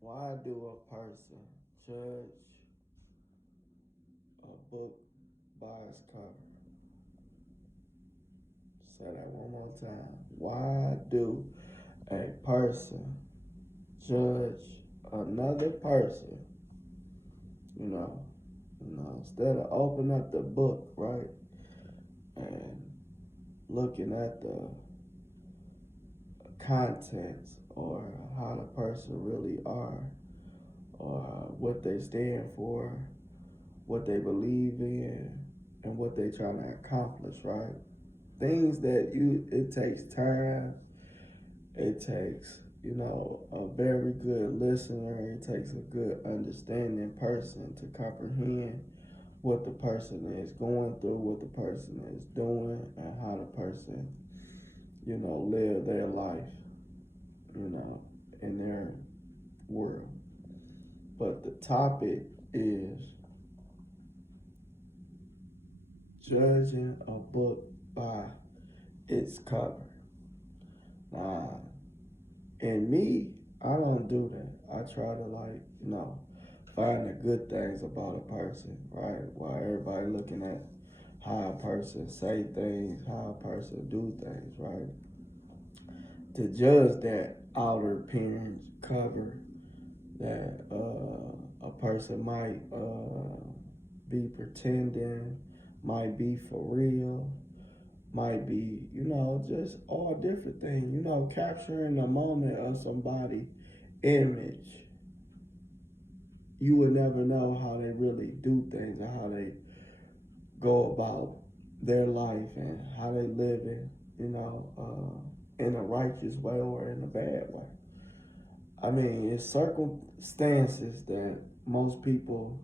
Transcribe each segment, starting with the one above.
Why do a person judge a book by its cover? Say that one more time. Why do a person judge another person? You know, instead of opening up the book, right, and looking at the contents or how the person really are, or what they stand for, what they believe in, and what they trying to accomplish, right? Things that it takes time, it takes, a very good listener, it takes a good understanding person to comprehend what the person is going through, what the person is doing, and how the person, live their life, in their world. But the topic is judging a book by its cover. Now, and me, I don't do that. I try to find the good things about a person, right? While everybody looking at how a person say things, how a person do things, right? To judge that outer appearance cover that a person might be pretending, might be for real, might be, just all different things, capturing the moment of somebody image. You would never know how they really do things and how they go about their life and how they live it, in a righteous way or in a bad way. I mean, it's circumstances that most people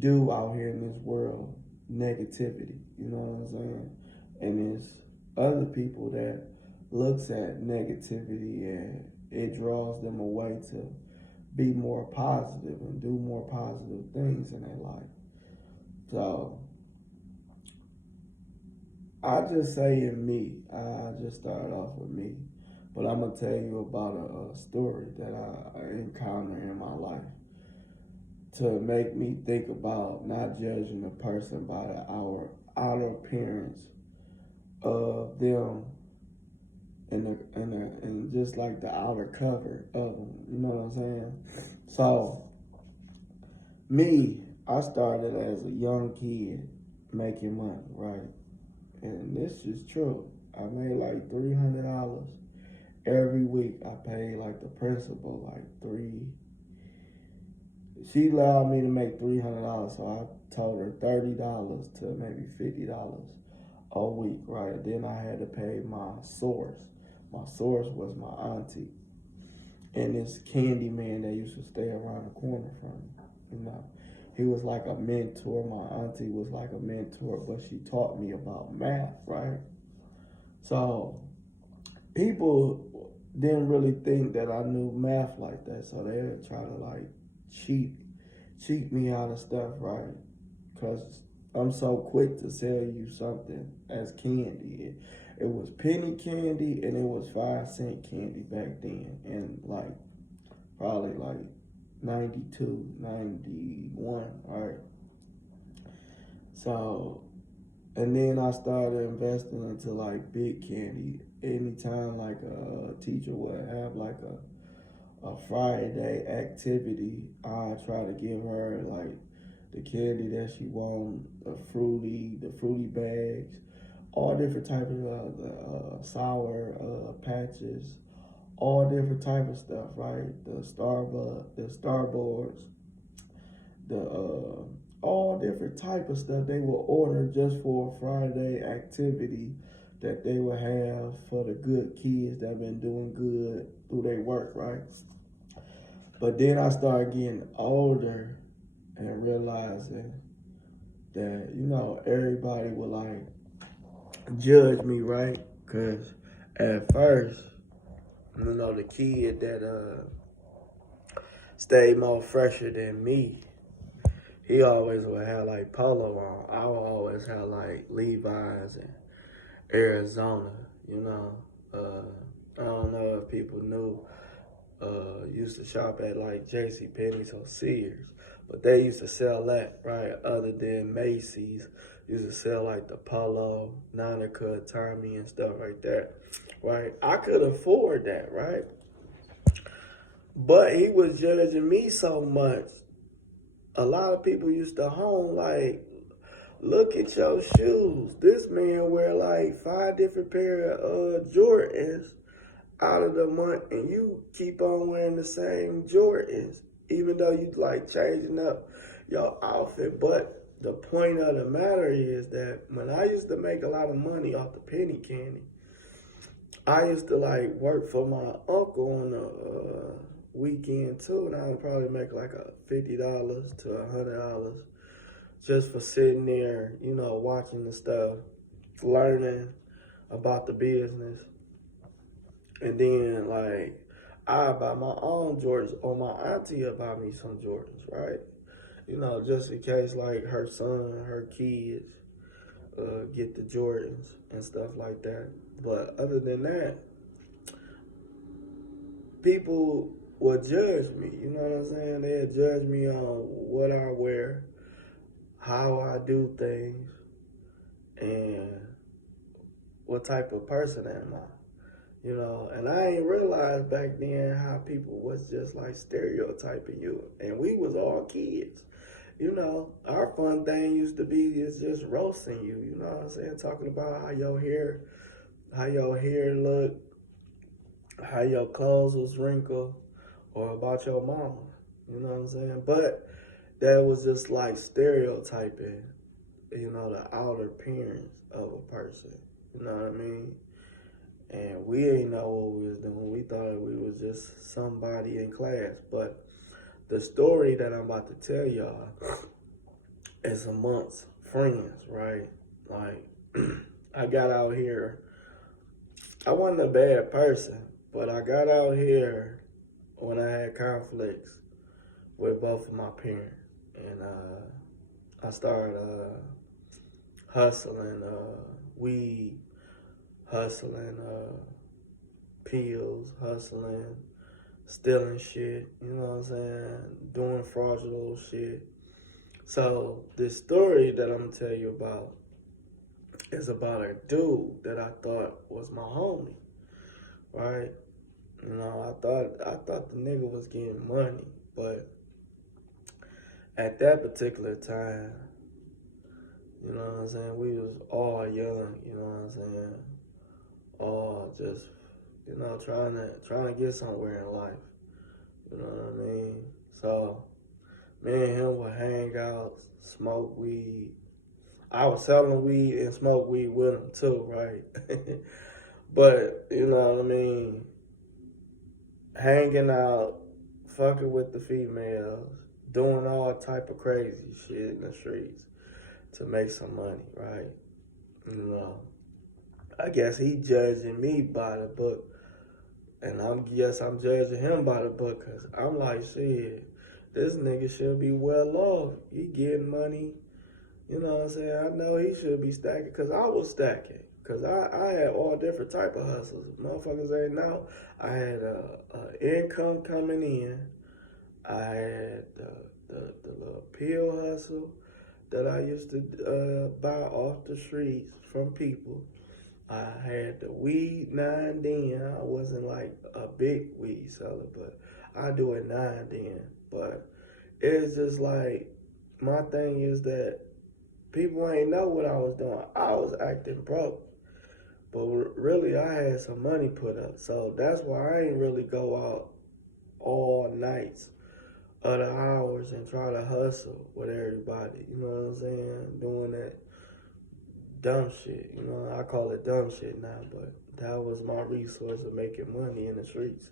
do out here in this world, negativity, you know what I'm saying? And it's other people that looks at negativity and it draws them away to be more positive and do more positive things in their life. So I just say in me, I just started off with me, but I'm gonna tell you about a story that I encountered in my life to make me think about not judging a person by our outer appearance of them and just like the outer cover of them. You know what I'm saying? So me, I started as a young kid making money, right? And this is true. I made like $300 every week. I paid like the principal like three. She allowed me to make $300, so I told her $30 to maybe $50 a week, right? Then I had to pay my source. My source was my auntie and this candy man that used to stay around the corner from me. You know, he was like a mentor. My auntie was like a mentor, but she taught me about math, right? So people didn't really think that I knew math like that, so they would try to like cheat cheat me out of stuff, right? Because I'm so quick to sell you something as candy. It was penny candy and it was 5 cent candy back then, and like probably like 92, 91, right? So, and then I started investing into like big candy. Anytime like a teacher would have like a Friday activity, I try to give her like the candy that she want, the fruity bags, all different types of sour patches, all different type of stuff, right? The Starboards, the all different type of stuff they will order just for a Friday activity that they will have for the good kids that been doing good through their work, right? But then I started getting older and realizing that, everybody would like judge me, right? Because at first, the kid that stayed more fresher than me, he always would have like polo on. I would always have like Levi's and Arizona, you know. I don't know if people knew. used to shop at like J.C. Penney's or Sears, but they used to sell that, right? Other than Macy's, used to sell like the Polo, Nautica, Tommy, and stuff like that, right? I could afford that, right? But he was judging me so much. A lot of people used to hone like, look at your shoes. This man wear like 5 different pair of Jordans out of the month, and you keep on wearing the same Jordans, even though you like changing up your outfit. But the point of the matter is that when I used to make a lot of money off the penny candy, I used to like work for my uncle on a weekend too, and I would probably make like a $50 to $100 just for sitting there, you know, watching the stuff, learning about the business. And then, like, I buy my own Jordans, or my auntie will buy me some Jordans, right? You know, just in case, like, her son, her kids get the Jordans and stuff like that. But other than that, people will judge me. You know what I'm saying? They'll judge me on what I wear, how I do things, and what type of person am I. You know, and I ain't realized back then how people was just like stereotyping you. And we was all kids. You know, our fun thing used to be is just roasting you, you know what I'm saying? Talking about how your hair looked, how your clothes was wrinkled, or about your mama. You know what I'm saying? But that was just like stereotyping, you know, the outer appearance of a person. You know what I mean? And we ain't know what we was doing. We thought we was just somebody in class. But the story that I'm about to tell y'all is amongst friends, right? Like, I got out here. I wasn't a bad person, but I got out here when I had conflicts with both of my parents. And I started hustling weed, hustling pills, hustling, stealing shit, you know what I'm saying? Doing fraudulent shit. So this story that I'm gonna tell you about is about a dude that I thought was my homie, right? You know, I thought the nigga was getting money, but at that particular time, you know what I'm saying, we was all young, you know what I'm saying? All just, you know, trying to get somewhere in life. You know what I mean? So me and him would hang out, smoke weed. I was selling weed and smoke weed with him too, right? But you know what I mean? Hanging out, fucking with the females, doing all type of crazy shit in the streets to make some money, right? You know, I guess he judging me by the book, and I'm judging him by the book, cause I'm like, shit, this nigga should be well off. He getting money, you know what I'm saying? I know he should be stacking, cause I was stacking, cause I had all different type of hustles. Motherfuckers ain't know. I had a income coming in. I had the little pill hustle that I used to buy off the streets from people. I had the weed now and then. I wasn't like a big weed seller, but I do it now and then. But it's just like, my thing is that people ain't know what I was doing. I was acting broke, but really I had some money put up. So that's why I ain't really go out all nights, other hours, and try to hustle with everybody. You know what I'm saying? Doing that dumb shit. You know, I call it dumb shit now, but that was my resource of making money in the streets.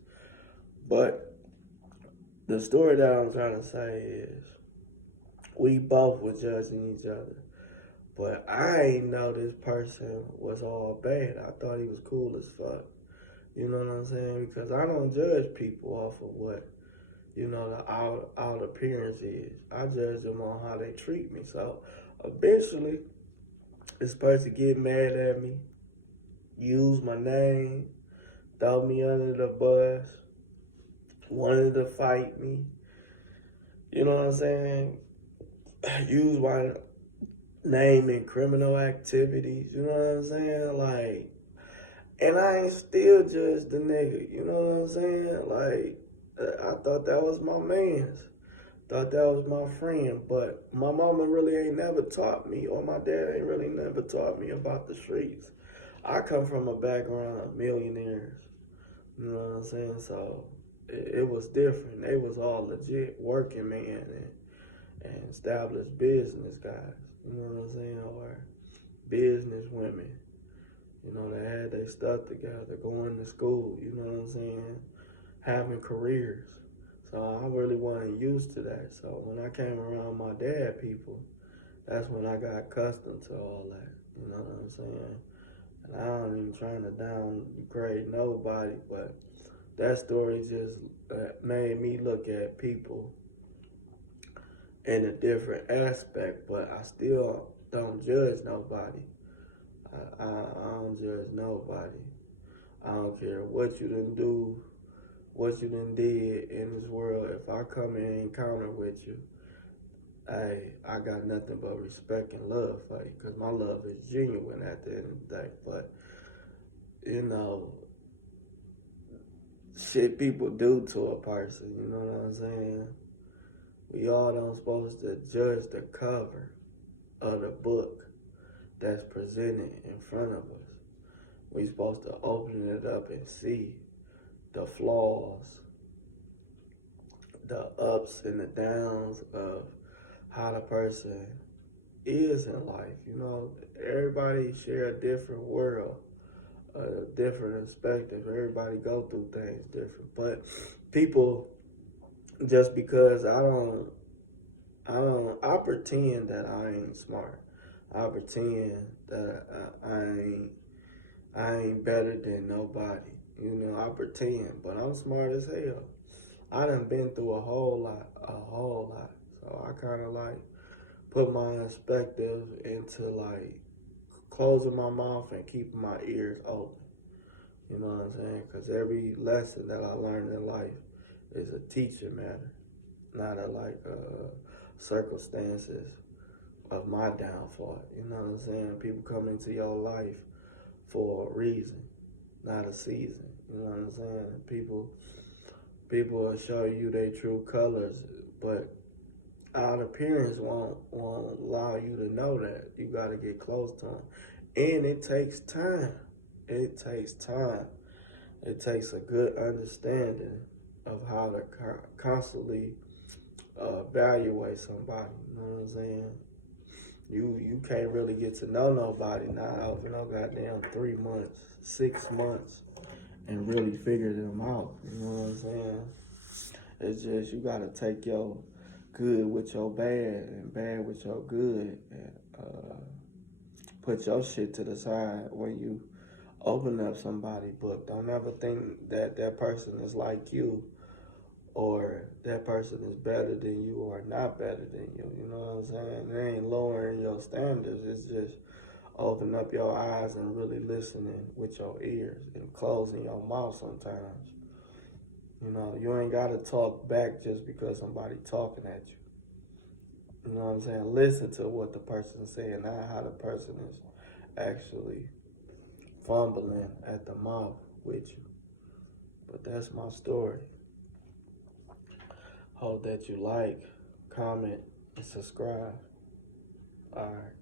But the story that I'm trying to say is, we both were judging each other. But I ain't know this person was all bad. I thought he was cool as fuck. You know what I'm saying? Because I don't judge people off of what, you know, the out appearance is. I judge them on how they treat me. So eventually, this person get mad at me, use my name, throw me under the bus, wanted to fight me. You know what I'm saying? Use my name in criminal activities. You know what I'm saying? Like, and I ain't still judge the nigga. You know what I'm saying? Like, I thought that was my man's. Thought that was my friend, but my mama really ain't never taught me, or my dad ain't really never taught me about the streets. I come from a background of millionaires, you know what I'm saying? So it was different. They was all legit working men and established business guys, you know what I'm saying? Or business women, you know, they had their stuff together, going to school, you know what I'm saying? Having careers. So I really wasn't used to that. So when I came around my dad people, that's when I got accustomed to all that. You know what I'm saying? And I don't even trying to downgrade nobody, but that story just made me look at people in a different aspect. But I still don't judge nobody. I don't judge nobody. I don't care what you done do, what you done did in this world. If I come in encounter with you, hey, I got nothing but respect and love for you, because my love is genuine at the end of the day. But, you know, shit people do to a person, you know what I'm saying? We all don't supposed to judge the cover of the book that's presented in front of us. We supposed to open it up and see the flaws, the ups and the downs of how the person is in life. You know, everybody share a different world, a different perspective. Everybody go through things different. But people, just because I pretend that I ain't smart. I pretend that I ain't better than nobody. You know, I pretend, but I'm smart as hell. I done been through a whole lot. So I kind of like put my perspective into like closing my mouth and keeping my ears open. You know what I'm saying? Because every lesson that I learned in life is a teaching matter, not a circumstances of my downfall. You know what I'm saying? People come into your life for a reason, not a season. You know what I'm saying? People will show you their true colors, but out appearance won't allow you to know that. You got to get close to them, and it takes time. It takes time. It takes a good understanding of how to constantly evaluate somebody. You know what I'm saying? You can't really get to know nobody now for no goddamn 3 months, 6 months, and really figure them out. You know what I'm saying? It's just you gotta take your good with your bad and bad with your good, and put your shit to the side when you open up somebody's book. Don't ever think that that person is like you, or that person is better than you or not better than you. You know what I'm saying? It ain't lowering your standards. It's just open up your eyes and really listening with your ears and closing your mouth sometimes. You know, you ain't got to talk back just because somebody talking at you. You know what I'm saying? Listen to what the person's saying, not how the person is actually fumbling at the mouth with you. But that's my story. Hope that you like, comment, and subscribe. All right.